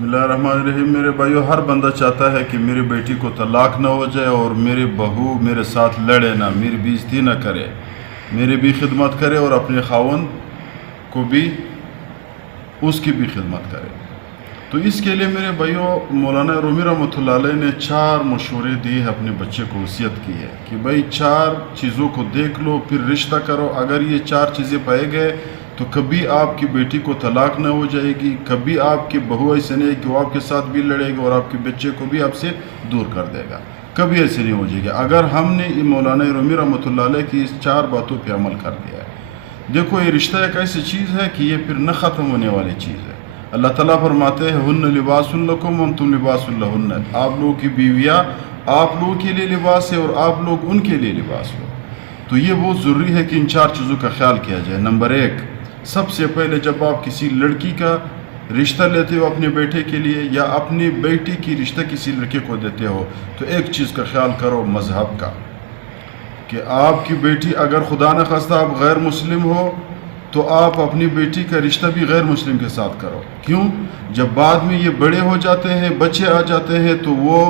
بسم اللہ الرحمن الرحیم۔ میرے بھائیو، ہر بندہ چاہتا ہے کہ میری بیٹی کو طلاق نہ ہو جائے اور میری بہو میرے ساتھ لڑے نہ، میری بےعزتی نہ کرے، میری بھی خدمت کرے اور اپنے خاوند کو بھی اس کی بھی خدمت کرے۔ تو اس کے لیے میرے بھائیو، مولانا رومی رحمۃ اللہ علیہ نے 4 مشورے دیے، اپنے بچے کو وصیت کی ہے کہ بھائی 4 چیزوں کو دیکھ لو پھر رشتہ کرو۔ اگر یہ 4 چیزیں پائے گئے تو کبھی آپ کی بیٹی کو طلاق نہ ہو جائے گی، کبھی آپ کی بہو ایسے نہیں کہ وہ آپ کے ساتھ بھی لڑے گا اور آپ کے بچے کو بھی آپ سے دور کر دے گا، کبھی ایسے نہیں ہو جائے گا اگر ہم نے مولانا رومی رحمۃ اللہ علیہ کی اس 4 باتوں پہ عمل کر دیا ہے۔ دیکھو، یہ رشتہ ایک ایسی چیز ہے کہ یہ پھر نہ ختم ہونے والی چیز ہے۔ اللہ تعالیٰ فرماتے ہیں ہن لباس لکم وانتم لباس لہن، آپ لوگوں کی بیویاں آپ لوگوں کے لیے لباس ہے اور آپ لوگ ان کے لیے لباس ہو۔ تو یہ بہت ضروری ہے کہ ان 4 چیزوں کا خیال کیا جائے۔ نمبر 1، سب سے پہلے جب آپ کسی لڑکی کا رشتہ لیتے ہو اپنے بیٹے کے لیے یا اپنی بیٹی کی رشتہ کسی لڑکے کو دیتے ہو تو ایک چیز کا خیال کرو، مذہب کا، کہ آپ کی بیٹی اگر خدا نہ خواستہ آپ غیر مسلم ہو تو آپ اپنی بیٹی کا رشتہ بھی غیر مسلم کے ساتھ کرو۔ کیوں؟ جب بعد میں یہ بڑے ہو جاتے ہیں، بچے آ جاتے ہیں، تو وہ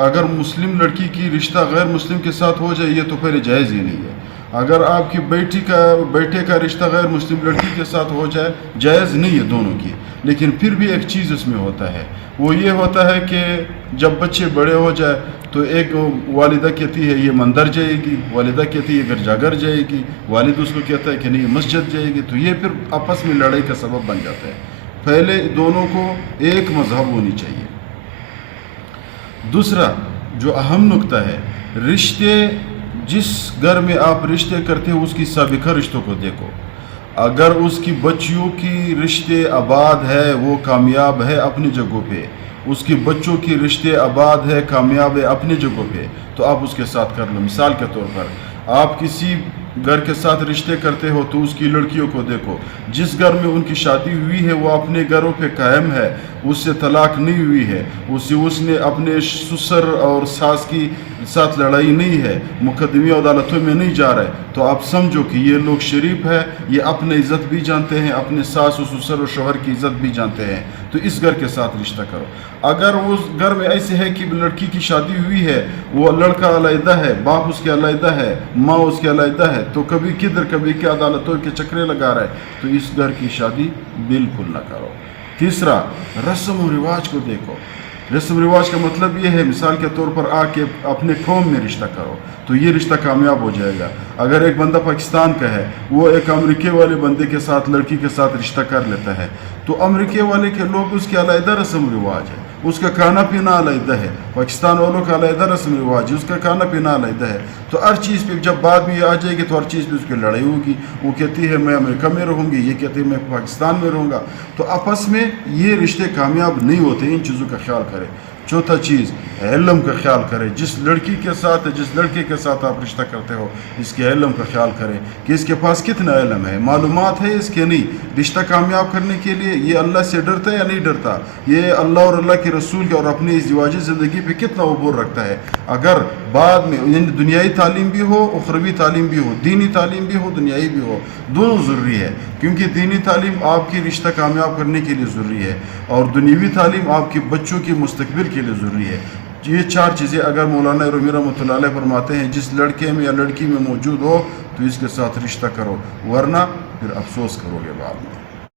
اگر مسلم لڑکی کی رشتہ غیر مسلم کے ساتھ ہو جائے یہ تو پہلے جائز ہی نہیں ہے۔ اگر آپ کی بیٹے کا رشتہ غیر مسلم لڑکی کے ساتھ ہو جائے، جائز نہیں ہے دونوں کی۔ لیکن پھر بھی ایک چیز اس میں ہوتا ہے، وہ یہ ہوتا ہے کہ جب بچے بڑے ہو جائے تو ایک والدہ کہتی ہے یہ مندر جائے گی، والدہ کہتی ہے گرجا گھر جائے گی، والد اس کو کہتا ہے کہ نہیں مسجد جائے گی، تو یہ پھر آپس میں لڑائی کا سبب بن جاتا ہے۔ پہلے دونوں کو ایک مذہب ہونی چاہیے۔ دوسرا جو اہم نکتہ ہے، رشتے، جس گھر میں آپ رشتے کرتے ہو اس کی سابقہ رشتوں کو دیکھو۔ اگر اس کی بچیوں کی رشتے آباد ہے، وہ کامیاب ہے اپنی جگہوں پہ، اس کی بچوں کی رشتے آباد ہے، کامیاب ہے اپنی جگہوں پہ، تو آپ اس کے ساتھ کر لو۔ مثال کے طور پر آپ کسی گھر کے ساتھ رشتے کرتے ہو تو اس کی لڑکیوں کو دیکھو، جس گھر میں ان کی شادی ہوئی ہے وہ اپنے گھروں پہ قائم ہے، اس سے طلاق نہیں ہوئی ہے، اس نے اپنے سسر اور ساس کی ساتھ لڑائی نہیں ہے، مقدمی عدالتوں میں نہیں جا رہے، تو آپ سمجھو کہ یہ لوگ شریف ہے، یہ اپنے عزت بھی جانتے ہیں، اپنے ساس و سسر اور شوہر کی عزت بھی جانتے ہیں، تو اس گھر کے ساتھ رشتہ کرو۔ اگر اس گھر میں ایسے ہے کہ لڑکی کی شادی ہوئی ہے، وہ لڑکا علیحدہ ہے، باپ اس کے علیحدہ ہے، ماں اس کے علیحدہ ہے، تو کبھی کدھر کبھی کے عدالتوں کے چکرے لگا رہے، تو اس گھر کی شادی بالکل نہ کرو۔ تیسرا، رسم و رواج کو دیکھو۔ رسم و رواج کا مطلب یہ ہے، مثال کے طور پر آ کے اپنے قوم میں رشتہ کرو تو یہ رشتہ کامیاب ہو جائے گا۔ اگر ایک بندہ پاکستان کا ہے، وہ ایک امریکے والے بندے کے ساتھ، لڑکی کے ساتھ رشتہ کر لیتا ہے، تو امریکے والے کے لوگ اس کے علیحدہ رسم و رواج ہے، اس کا کھانا پینا علیحدہ ہے، پاکستان والوں کا علیحدہ رسم و رواج ہے، اس کا کھانا پینا علیحدہ ہے، تو ہر چیز پہ جب بعد میں یہ آ جائے گی تو ہر چیز پہ اس کی لڑائی ہوگی۔ وہ کہتی ہے میں امریکہ میں رہوں گی، یہ کہتی ہے میں پاکستان میں رہوں گا، تو آپس میں یہ رشتے کامیاب نہیں ہوتے۔ ان چیزوں کا خیال کرے۔ چوتھا چیز، علم کا خیال کرے۔ جس لڑکی کے ساتھ، جس لڑکے کے ساتھ آپ رشتہ کرتے ہو، اس کے علم کا خیال کریں کہ اس کے پاس کتنا علم ہے، معلومات ہے اس کے نہیں۔ رشتہ کامیاب کرنے کے لیے یہ اللہ سے ڈرتا ہے یا نہیں ڈرتا، یہ اللہ اور اللہ کے رسول کے اور اپنی ازدواجی زندگی پہ کتنا عبور رکھتا ہے۔ اگر بعد میں یعنی دنیائی تعلیم بھی ہو، اخروی تعلیم بھی ہو، دینی تعلیم بھی ہو، دنیائی بھی ہو، دونوں ضروری ہے، کیونکہ دینی تعلیم آپ کی رشتہ کامیاب کرنے کے لیے ضروری ہے اور دنیاوی تعلیم آپ کے بچوں کے مستقبل کے لیے ضروری ہے۔ یہ 4 چیزیں اگر مولانا رومی رحمۃ اللہ علیہ فرماتے ہیں جس لڑکے میں یا لڑکی میں موجود ہو تو اس کے ساتھ رشتہ کرو، ورنہ پھر افسوس کرو گے بعد میں۔